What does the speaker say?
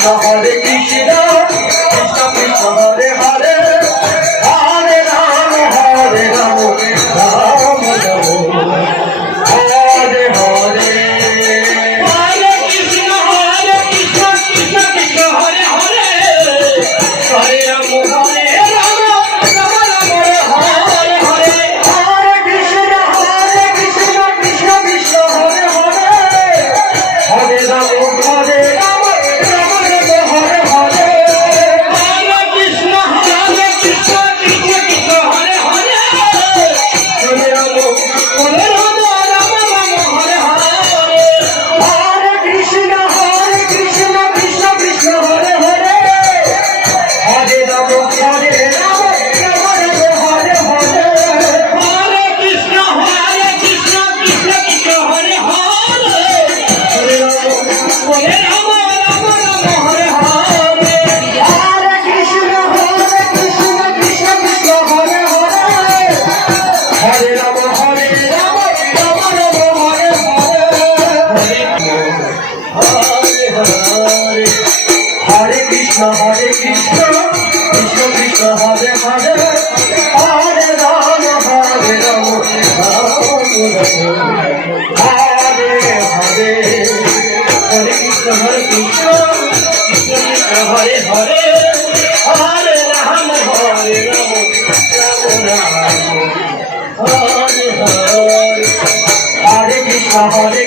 Krishna Hare Krishna Krishna Krishna Hare Hare Hare Ram Hare Ram Ram Ram Hare Hare Hare Krishna Krishna Krishna Hare Hare Hare Ram Hare Ram Ram Ram Hare Hare Hare Krishna Krishna Krishna Krishna Hare Hare Hare Ram Hare Ram Ram Ram Hare Hare Hare Krishna Krishna Krishna Hare Hare Hare Ram Hare Ram Ram Ram Hare Hare Hare Krishna Krishna Krishna Hare Hare Hare Ram Hare Ram Ram Ram Hare Hare Hare Krishna Krishna Krishna Hare Hare Hare Ram Hare Ram Ram Ram Hare Hare Hare Krishna Krishna Krishna Hare Hare Hare Ram Hare Ram Ram Ram Hare Hare Hare Hare Krishna Krishna Krishna Hare Hare Hare Ram Hare Ram Hare Hare Hare Krishna Krishna Krishna Hare Hare Hare Ram Hare Ram Ram Ram Hare Hare Hare Krishna Hare